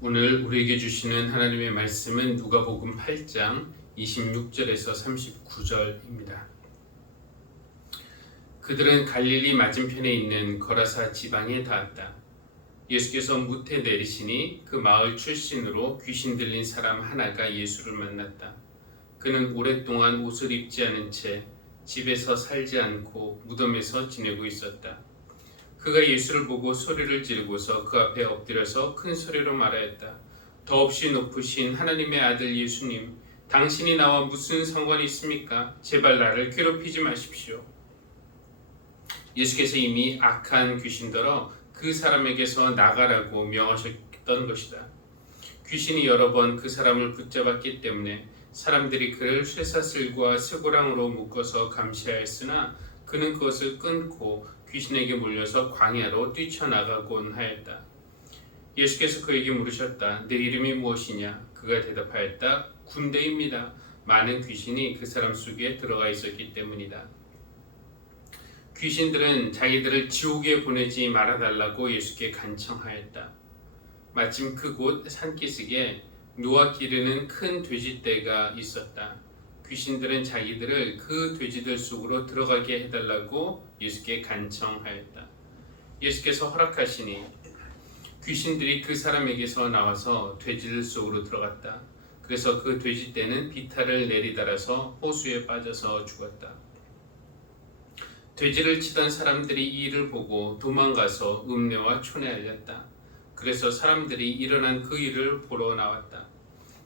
오늘 우리에게 주시는 하나님의 말씀은 누가복음 8장 26절에서 39절입니다. 그들은 갈릴리 맞은편에 있는 거라사 지방에 닿았다. 예수께서 무태 내리시니 그 마을 출신으로 귀신 들린 사람 하나가 예수를 만났다. 그는 오랫동안 옷을 입지 않은 채 집에서 살지 않고 무덤에서 지내고 있었다. 그가 예수를 보고 소리를 지르고서 그 앞에 엎드려서 큰 소리로 말하였다. 더없이 높으신 하나님의 아들 예수님, 당신이 나와 무슨 상관이 있습니까? 제발 나를 괴롭히지 마십시오. 예수께서 이미 악한 귀신들어 그 사람에게서 나가라고 명하셨던 것이다. 귀신이 여러 번 그 사람을 붙잡았기 때문에 사람들이 그를 쇠사슬과 쇠고랑으로 묶어서 감시하였으나 그는 그것을 끊고 귀신에게 몰려서 광야로 뛰쳐나가곤 하였다. 예수께서 그에게 물으셨다. 내 이름이 무엇이냐? 그가 대답하였다. 군대입니다. 많은 귀신이 그 사람 속에 들어가 있었기 때문이다. 귀신들은 자기들을 지옥에 보내지 말아달라고 예수께 간청하였다. 마침 그곳 산기슭에 노아 기르는 큰 돼지떼가 있었다. 귀신들은 자기들을 그 돼지들 속으로 들어가게 해달라고 예수께 간청하였다. 예수께서 허락하시니 귀신들이 그 사람에게서 나와서 돼지들 속으로 들어갔다. 그래서 그 돼지떼는 비탈을 내리달아서 호수에 빠져서 죽었다. 돼지를 치던 사람들이 이 일을 보고 도망가서 읍내와 촌에 알렸다. 그래서 사람들이 일어난 그 일을 보러 나왔다.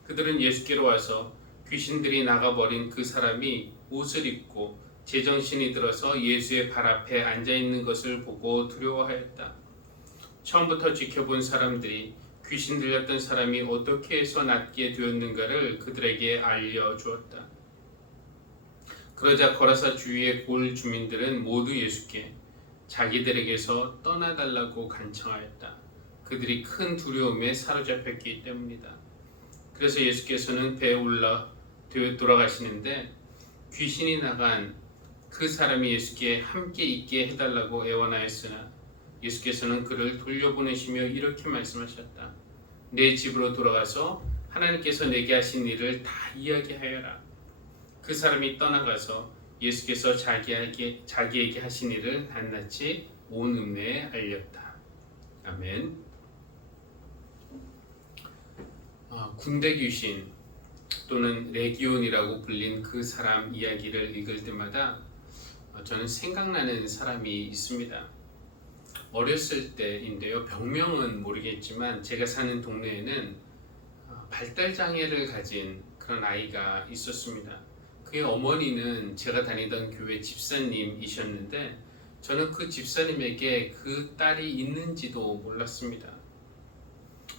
그들은 예수께로 와서 귀신들이 나가버린 그 사람이 옷을 입고 제정신이 들어서 예수의 발 앞에 앉아있는 것을 보고 두려워하였다. 처음부터 지켜본 사람들이 귀신 들렸던 사람이 어떻게 해서 낫게 되었는가를 그들에게 알려주었다. 그러자 거라사 주위의 골 주민들은 모두 예수께 자기들에게서 떠나달라고 간청하였다. 그들이 큰 두려움에 사로잡혔기 때문이다. 그래서 예수께서는 배에 올라 돌아가시는데 귀신이 나간 그 사람이 예수께 함께 있게 해달라고 애원하였으나 예수께서는 그를 돌려보내시며 이렇게 말씀하셨다. 내 집으로 돌아가서 하나님께서 내게 하신 일을 다 이야기하여라. 그 사람이 떠나가서 예수께서 자기에게 하신 일을 낱낱이 온 읍내에 알렸다. 아멘. 군대 귀신 또는 레기온이라고 불린 그 사람 이야기를 읽을 때마다 저는 생각나는 사람이 있습니다. 어렸을 때인데요. 병명은 모르겠지만 제가 사는 동네에는 발달장애를 가진 그런 아이가 있었습니다. 그의 어머니는 제가 다니던 교회 집사님이셨는데 저는 그 집사님에게 그 딸이 있는지도 몰랐습니다.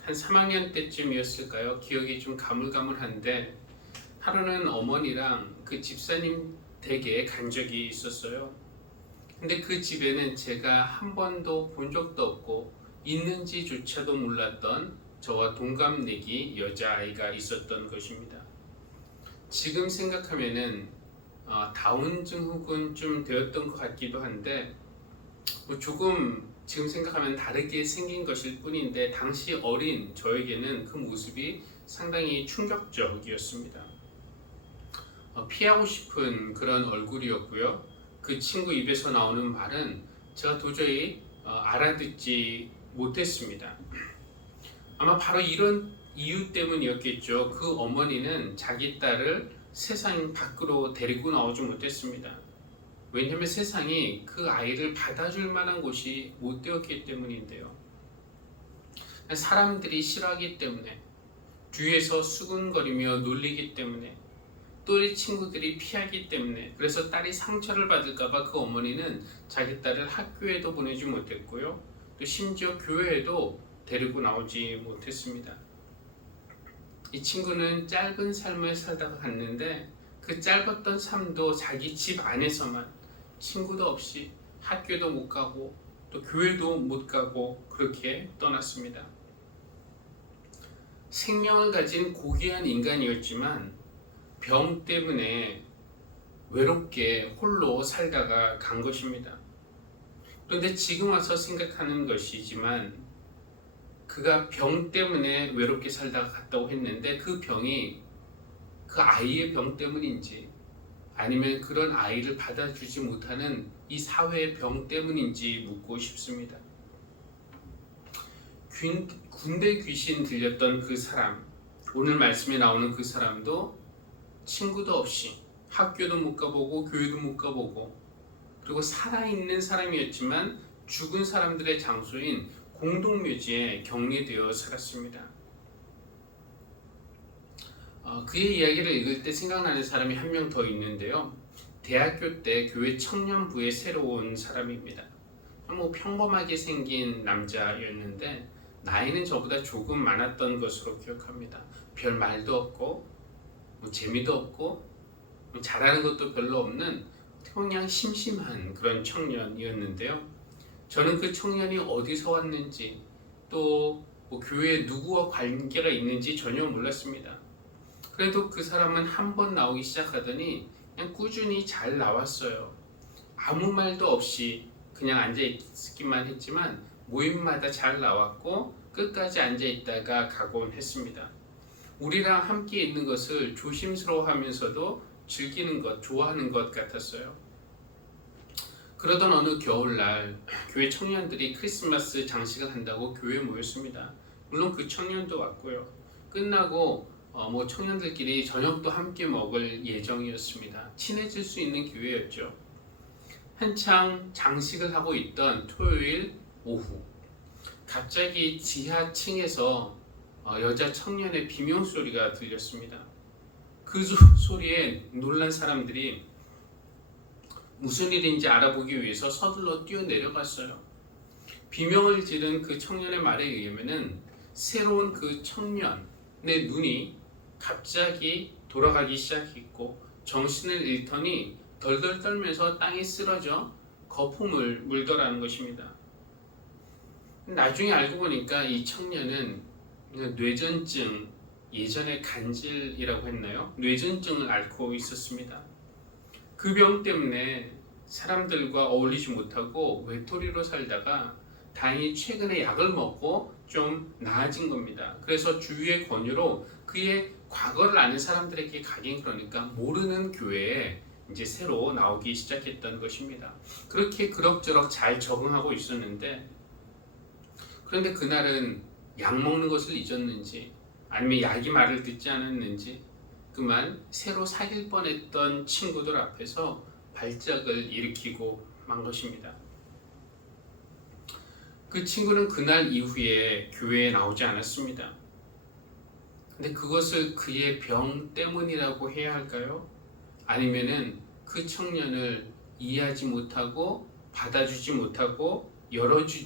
한 3학년 때쯤이었을까요? 기억이 좀 가물가물한데 하루는 어머니랑 그 집사님 댁에 간 적이 있었어요. 근데 그 집에는 제가 한 번도 본 적도 없고 있는지조차도 몰랐던 저와 동갑내기 여자아이가 있었던 것입니다. 지금 생각하면은 다운 증후군 좀 되었던 것 같기도 한데 조금 지금 생각하면 다르게 생긴 것일 뿐인데 당시 어린 저에게는 그 모습이 상당히 충격적이었습니다. 피하고 싶은 그런 얼굴이었고요. 그 친구 입에서 나오는 말은 제가 도저히 알아듣지 못했습니다. 아마 바로 이런 이유 때문이었겠죠. 그 어머니는 자기 딸을 세상 밖으로 데리고 나오지 못했습니다. 왜냐하면 세상이 그 아이를 받아줄 만한 곳이 못 되었기 때문인데요. 사람들이 싫어하기 때문에, 뒤에서 수군거리며 놀리기 때문에, 또래 친구들이 피하기 때문에, 그래서 딸이 상처를 받을까봐 그 어머니는 자기 딸을 학교에도 보내지 못했고요. 또 심지어 교회에도 데리고 나오지 못했습니다. 이 친구는 짧은 삶을 살다가 갔는데 그 짧았던 삶도 자기 집 안에서만 친구도 없이 학교도 못 가고 또 교회도 못 가고 그렇게 떠났습니다. 생명을 가진 고귀한 인간이었지만 병 때문에 외롭게 홀로 살다가 간 것입니다. 그런데 지금 와서 생각하는 것이지만 그가 병 때문에 외롭게 살다가 갔다고 했는데 그 병이 그 아이의 병 때문인지 아니면 그런 아이를 받아주지 못하는 이 사회의 병 때문인지 묻고 싶습니다. 군대 귀신 들렸던 그 사람, 오늘 말씀에 나오는 그 사람도 친구도 없이 학교도 못 가보고 교회도 못 가보고 그리고 살아있는 사람이었지만 죽은 사람들의 장소인 공동묘지에 격리되어 살았습니다. 그의 이야기를 읽을 때 생각나는 사람이 한 명 더 있는데요. 대학교 때 교회 청년부에 새로 온 사람입니다. 평범하게 생긴 남자였는데 나이는 저보다 조금 많았던 것으로 기억합니다. 별 말도 없고 재미도 없고 잘하는 것도 별로 없는 그냥 심심한 그런 청년이었는데요. 저는 그 청년이 어디서 왔는지 또 교회에 누구와 관계가 있는지 전혀 몰랐습니다. 그래도 그 사람은 한 번 나오기 시작하더니 그냥 꾸준히 잘 나왔어요. 아무 말도 없이 그냥 앉아있기만 했지만 모임마다 잘 나왔고 끝까지 앉아있다가 가곤 했습니다. 우리랑 함께 있는 것을 조심스러워하면서도 즐기는 것, 좋아하는 것 같았어요. 그러던 어느 겨울날 교회 청년들이 크리스마스 장식을 한다고 교회에 모였습니다. 물론 그 청년도 왔고요. 끝나고 청년들끼리 저녁도 함께 먹을 예정이었습니다. 친해질 수 있는 기회였죠. 한창 장식을 하고 있던 토요일 오후 갑자기 지하층에서 여자 청년의 비명소리가 들렸습니다. 그 소리에 놀란 사람들이 무슨 일인지 알아보기 위해서 서둘러 뛰어내려갔어요. 비명을 지른 그 청년의 말에 의하면은 새로운 그 청년의 눈이 갑자기 돌아가기 시작했고 정신을 잃더니 덜덜 떨면서 땅에 쓰러져 거품을 물더라는 것입니다. 나중에 알고 보니까 이 청년은 뇌전증, 예전에 간질이라고 했나요? 뇌전증을 앓고 있었습니다. 그 병 때문에 사람들과 어울리지 못하고 외톨이로 살다가 다행히 최근에 약을 먹고 좀 나아진 겁니다. 그래서 주위의 권유로 그의 과거를 아는 사람들에게 가긴 그러니까 모르는 교회에 이제 새로 나오기 시작했던 것입니다. 그렇게 그럭저럭 잘 적응하고 있었는데 그런데 그날은 약 먹는 것을 잊었는지 아니면 약이 말을 듣지 않았는지 그만 새로 사귈 뻔했던 친구들 앞에서 발작을 일으키고 만 것입니다. 그 친구는 그날 이후에 교회에 나오지 않았습니다. 근데 그것을 그의 병 때문이라고 해야 할까요? 아니면은 그 청년을 이해하지 못하고 받아주지 못하고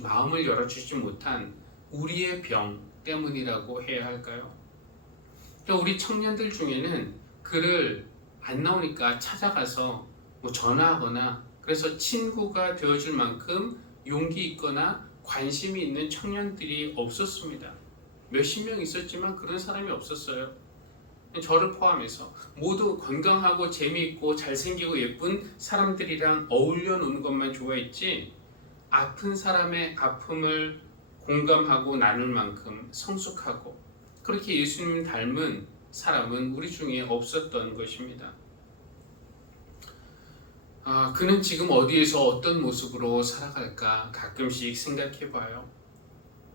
마음을 열어주지 못한 우리의 병 때문이라고 해야 할까요? 우리 청년들 중에는 그를 안 나오니까 찾아가서 전화하거나 그래서 친구가 되어줄 만큼 용기 있거나 관심이 있는 청년들이 없었습니다. 몇십 명 있었지만 그런 사람이 없었어요. 저를 포함해서 모두 건강하고 재미있고 잘생기고 예쁜 사람들이랑 어울려 노는 것만 좋아했지 아픈 사람의 아픔을 공감하고 나눌 만큼 성숙하고 그렇게 예수님 닮은 사람은 우리 중에 없었던 것입니다. 그는 지금 어디에서 어떤 모습으로 살아갈까 가끔씩 생각해봐요.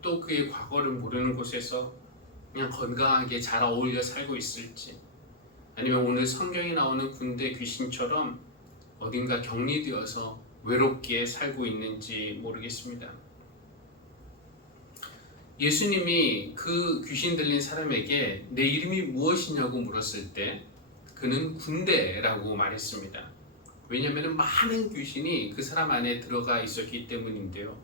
또 그의 과거를 모르는 곳에서 그냥 건강하게 잘 어울려 살고 있을지 아니면 오늘 성경에 나오는 군대 귀신처럼 어딘가 격리되어서 외롭게 살고 있는지 모르겠습니다. 예수님이 그 귀신 들린 사람에게 내 이름이 무엇이냐고 물었을 때 그는 군대라고 말했습니다. 왜냐하면 많은 귀신이 그 사람 안에 들어가 있었기 때문인데요.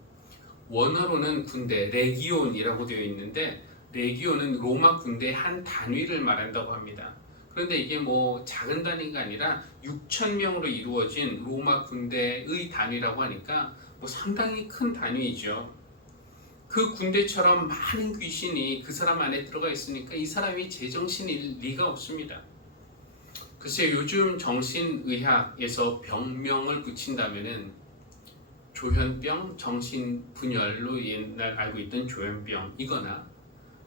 원어로는 군대, 레기온이라고 되어 있는데 레기온은 로마 군대의 한 단위를 말한다고 합니다. 그런데 이게 작은 단위가 아니라 6,000명으로 이루어진 로마 군대의 단위라고 하니까 상당히 큰 단위이죠. 그 군대처럼 많은 귀신이 그 사람 안에 들어가 있으니까 이 사람이 제정신일 리가 없습니다. 글쎄 요즘 정신의학에서 병명을 붙인다면은 조현병, 정신분열로 옛날 알고 있던 조현병이거나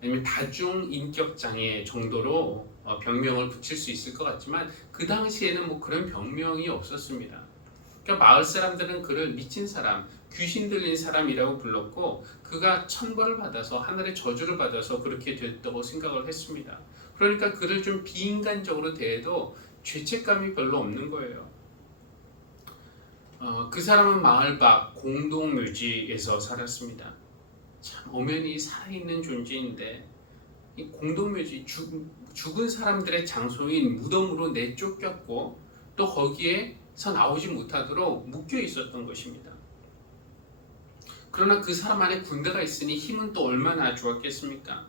아니면 다중인격장애 정도로 병명을 붙일 수 있을 것 같지만 그 당시에는 뭐 그런 병명이 없었습니다. 그러니까 마을 사람들은 그를 미친 사람, 귀신 들린 사람이라고 불렀고 그가 천벌을 받아서 하늘의 저주를 받아서 그렇게 됐다고 생각을 했습니다. 그러니까 그를 좀 비인간적으로 대해도 죄책감이 별로 없는 거예요. 그 사람은 마을 밖 공동묘지에서 살았습니다. 참 엄연히 살아있는 존재인데 이 공동묘지 죽은 사람들의 장소인 무덤으로 내쫓겼고 또 거기에서 나오지 못하도록 묶여 있었던 것입니다. 그러나 그 사람 안에 군대가 있으니 힘은 또 얼마나 좋았겠습니까?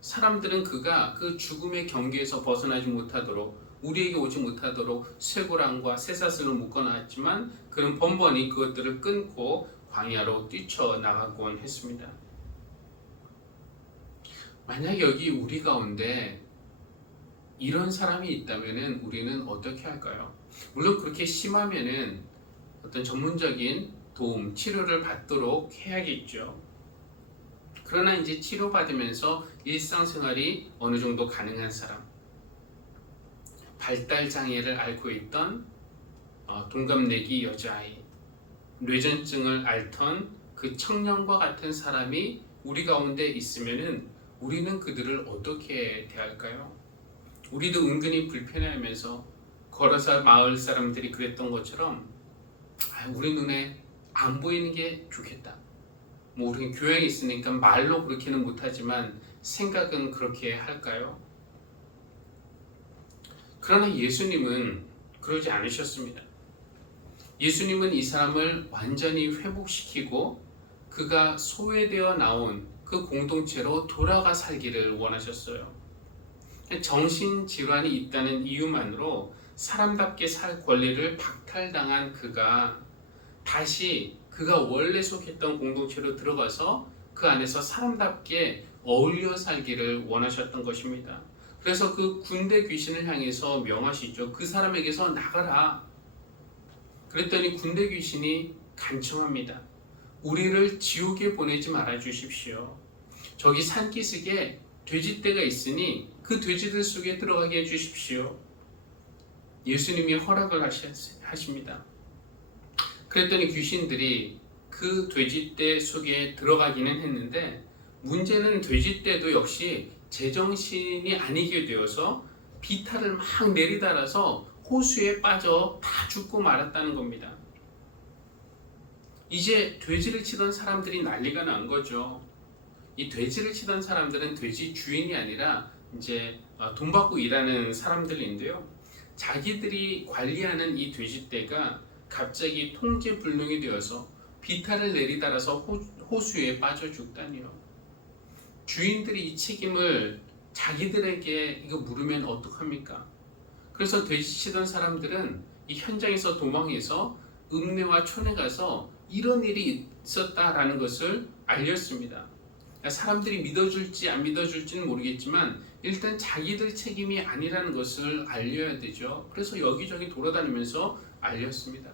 사람들은 그가 그 죽음의 경계에서 벗어나지 못하도록 우리에게 오지 못하도록 쇠고랑과 쇠사슬로 묶어놨지만 그는 번번이 그것들을 끊고 광야로 뛰쳐나가곤 했습니다. 만약 여기 우리 가운데 이런 사람이 있다면 우리는 어떻게 할까요? 물론 그렇게 심하면은 어떤 전문적인 도움, 치료를 받도록 해야겠죠. 그러나 이제 치료받으면서 일상생활이 어느 정도 가능한 사람, 발달장애를 앓고 있던 동갑내기 여자아이, 뇌전증을 앓던 그 청년과 같은 사람이 우리 가운데 있으면은 우리는 그들을 어떻게 대할까요? 우리도 은근히 불편해하면서 걸어서 마을 사람들이 그랬던 것처럼 우리 눈에 안 보이는 게 좋겠다. 뭐 우리는 교양이 있으니까 말로 그렇게는 못하지만 생각은 그렇게 할까요? 그러나 예수님은 그러지 않으셨습니다. 예수님은 이 사람을 완전히 회복시키고 그가 소외되어 나온 그 공동체로 돌아가 살기를 원하셨어요. 정신질환이 있다는 이유만으로 사람답게 살 권리를 박탈당한 그가 다시 그가 원래 속했던 공동체로 들어가서 그 안에서 사람답게 어울려 살기를 원하셨던 것입니다. 그래서 그 군대 귀신을 향해서 명하시죠. 그 사람에게서 나가라. 그랬더니 군대 귀신이 간청합니다. 우리를 지옥에 보내지 말아 주십시오. 저기 산기슭에 돼지떼가 있으니 그 돼지들 속에 들어가게 해주십시오. 예수님이 허락을 하십니다. 그랬더니 귀신들이 그 돼지떼 속에 들어가기는 했는데 문제는 돼지떼도 역시 제정신이 아니게 되어서 비탈을 막 내리달아서 호수에 빠져 다 죽고 말았다는 겁니다. 이제 돼지를 치던 사람들이 난리가 난 거죠. 이 돼지를 치던 사람들은 돼지 주인이 아니라 이제 돈 받고 일하는 사람들인데요. 자기들이 관리하는 이 돼지떼가 갑자기 통제불능이 되어서 비탈을 내리달아서 호수에 빠져 죽다니요. 주인들이 이 책임을 자기들에게 이거 물으면 어떡합니까? 그래서 돼지 치던 사람들은 이 현장에서 도망해서 읍내와 촌에 가서 이런 일이 있었다라는 것을 알렸습니다. 사람들이 믿어줄지 안 믿어줄지는 모르겠지만 일단 자기들 책임이 아니라는 것을 알려야 되죠. 그래서 여기저기 돌아다니면서 알렸습니다.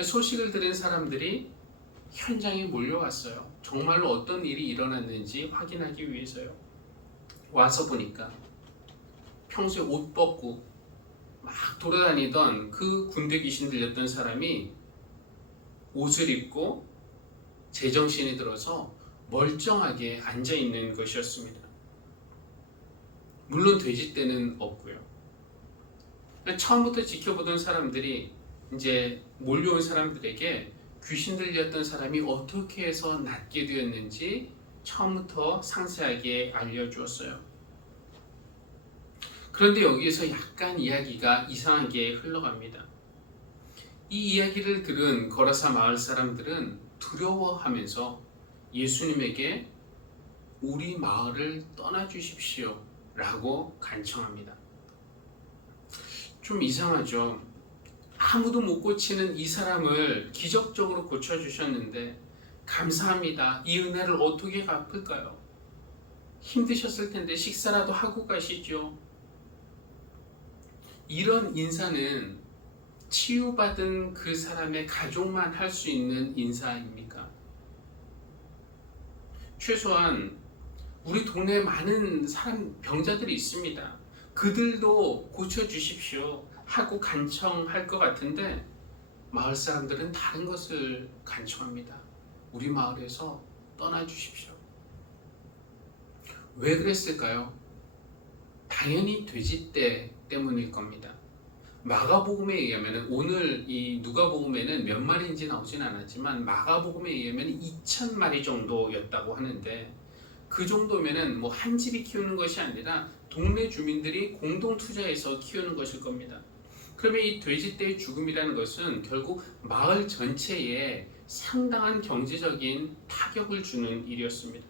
소식을 들은 사람들이 현장에 몰려왔어요. 정말로 어떤 일이 일어났는지 확인하기 위해서요. 와서 보니까 평소에 옷 벗고 막 돌아다니던 그 군대 귀신 들렸던 사람이 옷을 입고 제정신이 들어서 멀쩡하게 앉아있는 것이었습니다. 물론 돼지떼는 없고요. 처음부터 지켜보던 사람들이 이제 몰려온 사람들에게 귀신 들렸던 사람이 어떻게 해서 낫게 되었는지 처음부터 상세하게 알려주었어요. 그런데 여기에서 약간 이야기가 이상하게 흘러갑니다. 이 이야기를 들은 거라사 마을 사람들은 두려워하면서 예수님에게 우리 마을을 떠나주십시오 라고 간청합니다. 좀 이상하죠. 아무도 못 고치는 이 사람을 기적적으로 고쳐주셨는데 감사합니다. 이 은혜를 어떻게 갚을까요? 힘드셨을 텐데 식사라도 하고 가시죠. 이런 인사는 치유받은 그 사람의 가족만 할 수 있는 인사입니까? 최소한 우리 동네에 많은 사람 병자들이 있습니다. 그들도 고쳐주십시오 하고 간청할 것 같은데 마을 사람들은 다른 것을 간청합니다. 우리 마을에서 떠나주십시오. 왜 그랬을까요? 당연히 돼지떼 때문일 겁니다. 마가복음에 의하면 오늘 이 누가복음에는 몇 마리인지 나오진 않았지만 마가복음에 의하면 2,000마리 정도였다고 하는데 그 정도면은 뭐 한 집이 키우는 것이 아니라 동네 주민들이 공동 투자해서 키우는 것일 겁니다. 그러면 이 돼지떼의 죽음이라는 것은 결국 마을 전체에 상당한 경제적인 타격을 주는 일이었습니다.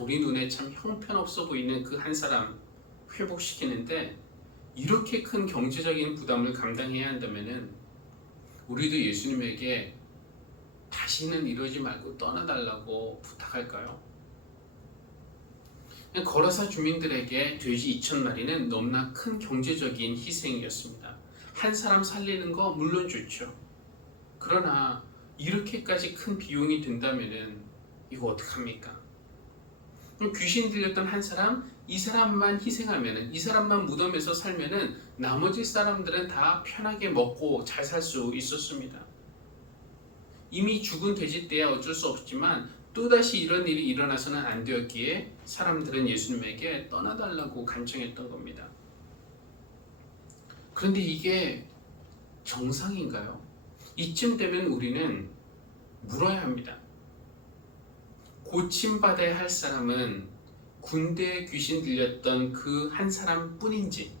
우리 눈에 참 형편없어 보이는 그 한 사람 회복시키는데 이렇게 큰 경제적인 부담을 감당해야 한다면은 우리도 예수님에게 다시는 이러지 말고 떠나달라고 부탁할까요? 거라사 주민들에게 돼지 2,000마리는 너무나 큰 경제적인 희생이었습니다. 한 사람 살리는 거 물론 좋죠. 그러나 이렇게까지 큰 비용이 든다면은 이거 어떡합니까? 귀신 들렸던 한 사람, 이 사람만 희생하면은, 이 사람만 무덤에서 살면은 나머지 사람들은 다 편하게 먹고 잘 살 수 있었습니다. 이미 죽은 돼지떼야 어쩔 수 없지만 또다시 이런 일이 일어나서는 안 되었기에 사람들은 예수님에게 떠나달라고 간청했던 겁니다. 그런데 이게 정상인가요? 이쯤 되면 우리는 물어야 합니다. 고침받아야 할 사람은 군대에 귀신 들렸던 그 한 사람 뿐인지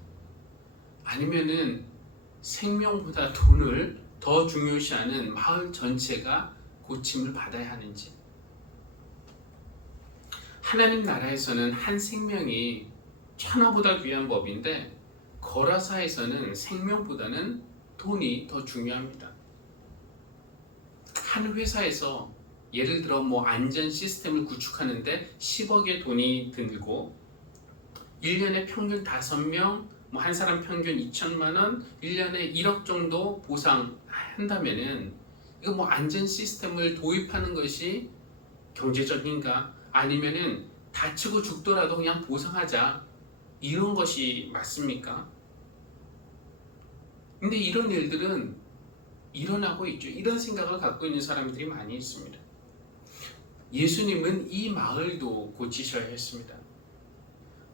아니면은 생명보다 돈을 더 중요시하는 마을 전체가 고침을 받아야 하는지. 하나님 나라에서는 한 생명이 천하보다 귀한 법인데 거라사에서는 생명보다는 돈이 더 중요합니다. 한 회사에서 예를 들어 뭐 안전 시스템을 구축하는데 10억의 돈이 들고 1년에 평균 5명, 뭐 한 사람 평균 2천만 원, 1년에 1억 정도 보상한다면은 이거 뭐 안전 시스템을 도입하는 것이 경제적인가? 아니면은 다치고 죽더라도 그냥 보상하자 이런 것이 맞습니까? 근데 이런 일들은 일어나고 있죠. 이런 생각을 갖고 있는 사람들이 많이 있습니다. 예수님은 이 마을도 고치셔야 했습니다.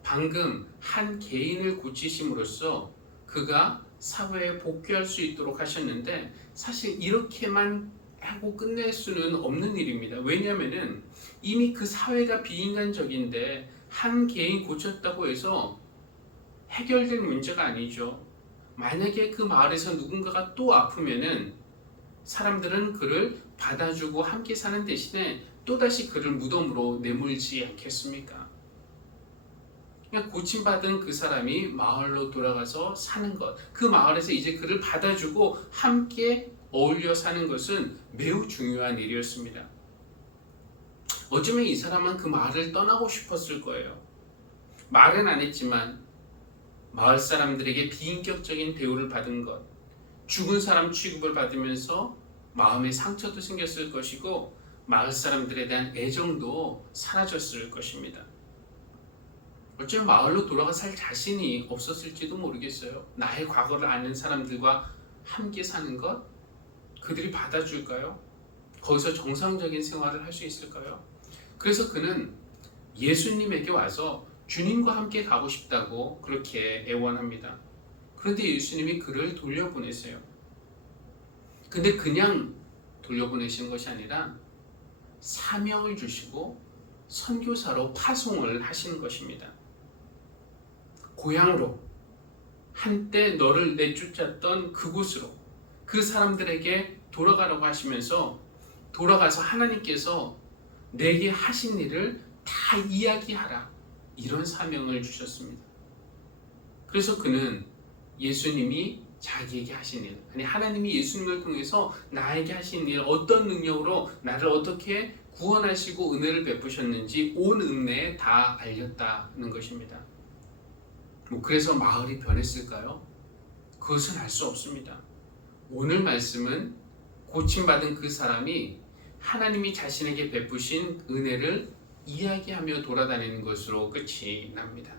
방금 한 개인을 고치심으로써 그가 사회에 복귀할 수 있도록 하셨는데 사실 이렇게만 하고 끝낼 수는 없는 일입니다. 왜냐하면 이미 그 사회가 비인간적인데 한 개인 고쳤다고 해서 해결될 문제가 아니죠. 만약에 그 마을에서 누군가가 또 아프면은 사람들은 그를 받아주고 함께 사는 대신에 또다시 그를 무덤으로 내몰지 않겠습니까? 그냥 고침받은 그 사람이 마을로 돌아가서 사는 것, 그 마을에서 이제 그를 받아주고 함께 어울려 사는 것은 매우 중요한 일이었습니다. 어쩌면 이 사람은 그 마을을 떠나고 싶었을 거예요. 말은 안 했지만 마을 사람들에게 비인격적인 대우를 받은 것, 죽은 사람 취급을 받으면서 마음의 상처도 생겼을 것이고 마을 사람들에 대한 애정도 사라졌을 것입니다. 어쩌면 마을로 돌아가 살 자신이 없었을지도 모르겠어요. 나의 과거를 아는 사람들과 함께 사는 것, 그들이 받아줄까요? 거기서 정상적인 생활을 할 수 있을까요? 그래서 그는 예수님에게 와서 주님과 함께 가고 싶다고 그렇게 애원합니다. 그런데 예수님이 그를 돌려보내세요. 근데 그냥 돌려보내시는 것이 아니라 사명을 주시고 선교사로 파송을 하시는 것입니다. 고향으로, 한때 너를 내쫓았던 그곳으로 그 사람들에게 돌아가라고 하시면서 돌아가서 하나님께서 내게 하신 일을 다 이야기하라, 이런 사명을 주셨습니다. 그래서 그는 예수님이 자기에게 하신 일, 아니 하나님이 예수님을 통해서 나에게 하신 일, 어떤 능력으로 나를 어떻게 구원하시고 은혜를 베푸셨는지 온 읍내에 다 알렸다는 것입니다. 그래서 마을이 변했을까요? 그것은 알 수 없습니다. 오늘 말씀은 고침받은 그 사람이 하나님이 자신에게 베푸신 은혜를 이야기하며 돌아다니는 것으로 끝이 납니다.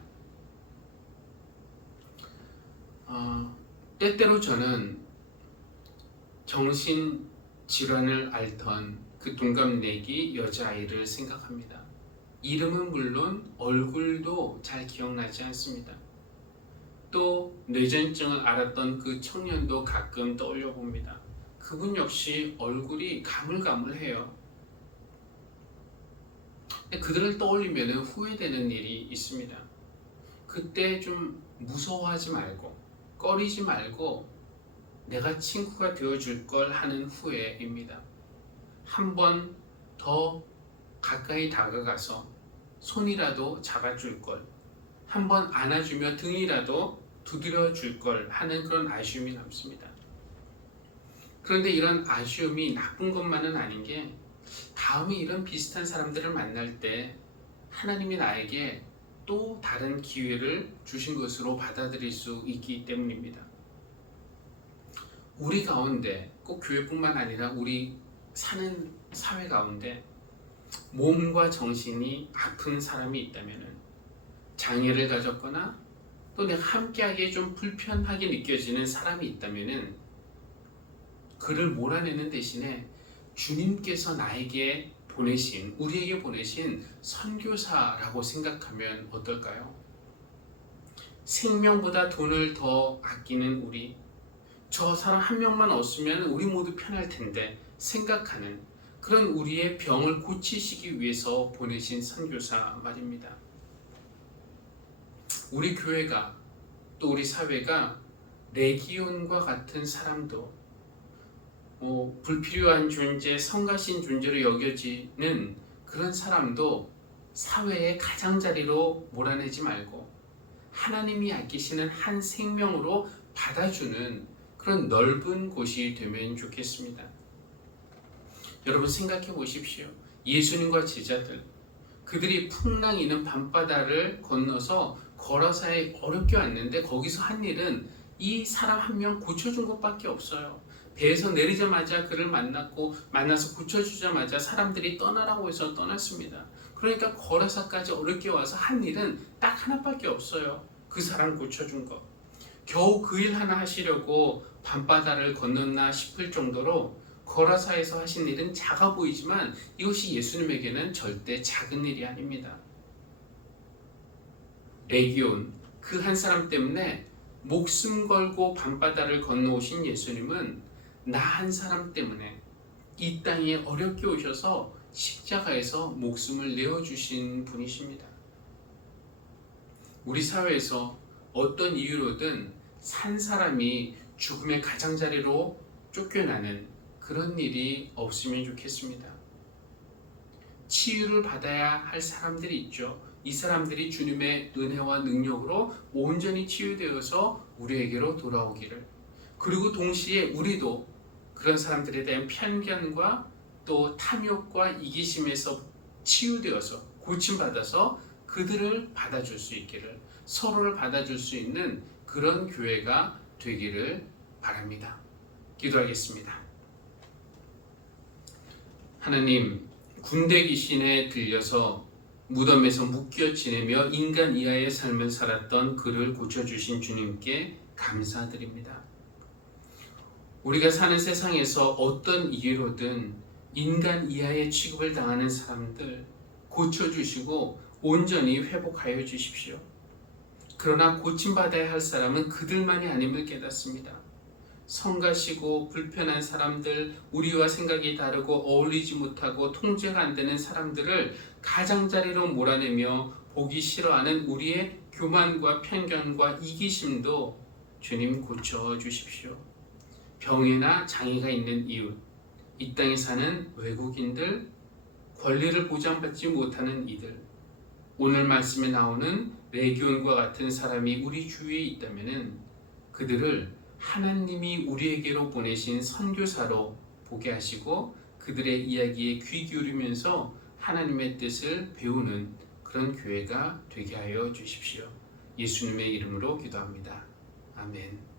때때로 저는 정신질환을 앓던 그 동갑내기 여자아이를 생각합니다. 이름은 물론 얼굴도 잘 기억나지 않습니다. 또 뇌전증을 앓았던 그 청년도 가끔 떠올려 봅니다. 그분 역시 얼굴이 가물가물해요. 그들을 떠올리면 후회되는 일이 있습니다. 그때 좀 무서워하지 말고 꺼리지 말고 내가 친구가 되어줄 걸 하는 후회입니다. 한 번 더 가까이 다가가서 손이라도 잡아줄 걸, 한 번 안아주며 등이라도 두드려 줄 걸 하는 그런 아쉬움이 남습니다. 그런데 이런 아쉬움이 나쁜 것만은 아닌 게 다음에 이런 비슷한 사람들을 만날 때 하나님이 나에게 또 다른 기회를 주신 것으로 받아들일 수 있기 때문입니다. 우리 가운데 꼭 교회뿐만 아니라 우리 사는 사회 가운데 몸과 정신이 아픈 사람이 있다면, 장애를 가졌거나 또 내가 함께하기에 좀 불편하게 느껴지는 사람이 있다면 그를 몰아내는 대신에 주님께서 나에게 보내신, 우리에게 보내신 선교사라고 생각하면 어떨까요? 생명보다 돈을 더 아끼는 우리, 저 사람 한 명만 없으면 우리 모두 편할 텐데 생각하는 그런 우리의 병을 고치시기 위해서 보내신 선교사 말입니다. 우리 교회가 또 우리 사회가 레기온과 같은 사람도 불필요한 존재, 성가신 존재로 여겨지는 그런 사람도 사회의 가장자리로 몰아내지 말고 하나님이 아끼시는 한 생명으로 받아주는 그런 넓은 곳이 되면 좋겠습니다. 여러분 생각해 보십시오. 예수님과 제자들, 그들이 풍랑이는 밤바다를 건너서 거라사에 어렵게 왔는데 거기서 한 일은 이 사람 한 명 고쳐준 것밖에 없어요. 배에서 내리자마자 그를 만나서 고쳐주자마자 사람들이 떠나라고 해서 떠났습니다. 그러니까 거라사까지 어렵게 와서 한 일은 딱 하나밖에 없어요. 그 사람 고쳐준 것. 겨우 그 일 하나 하시려고 밤바다를 건넜나 싶을 정도로 거라사에서 하신 일은 작아 보이지만 이것이 예수님에게는 절대 작은 일이 아닙니다. 레기온, 그 한 사람 때문에 목숨 걸고 밤바다를 건너오신 예수님은 나 한 사람 때문에 이 땅에 어렵게 오셔서 십자가에서 목숨을 내어주신 분이십니다. 우리 사회에서 어떤 이유로든 산 사람이 죽음의 가장자리로 쫓겨나는 그런 일이 없으면 좋겠습니다. 치유를 받아야 할 사람들이 있죠. 이 사람들이 주님의 은혜와 능력으로 온전히 치유되어서 우리에게로 돌아오기를, 그리고 동시에 우리도 그런 사람들에 대한 편견과 또 탐욕과 이기심에서 치유되어서 고침받아서 그들을 받아줄 수 있기를, 서로를 받아줄 수 있는 그런 교회가 되기를 바랍니다. 기도하겠습니다. 하나님, 군대 귀신에 들려서 무덤에서 묶여 지내며 인간 이하의 삶을 살았던 그를 고쳐주신 주님께 감사드립니다. 우리가 사는 세상에서 어떤 이유로든 인간 이하의 취급을 당하는 사람들 고쳐주시고 온전히 회복하여 주십시오. 그러나 고침받아야 할 사람은 그들만이 아님을 깨닫습니다. 성가시고 불편한 사람들, 우리와 생각이 다르고 어울리지 못하고 통제가 안 되는 사람들을 가장자리로 몰아내며 보기 싫어하는 우리의 교만과 편견과 이기심도 주님 고쳐 주십시오. 병이나 장애가 있는 이웃, 이 땅에 사는 외국인들, 권리를 보장받지 못하는 이들, 오늘 말씀에 나오는 레기온과 같은 사람이 우리 주위에 있다면 그들을 하나님이 우리에게로 보내신 선교사로 보게 하시고 그들의 이야기에 귀 기울이면서 하나님의 뜻을 배우는 그런 교회가 되게 하여 주십시오. 예수님의 이름으로 기도합니다. 아멘.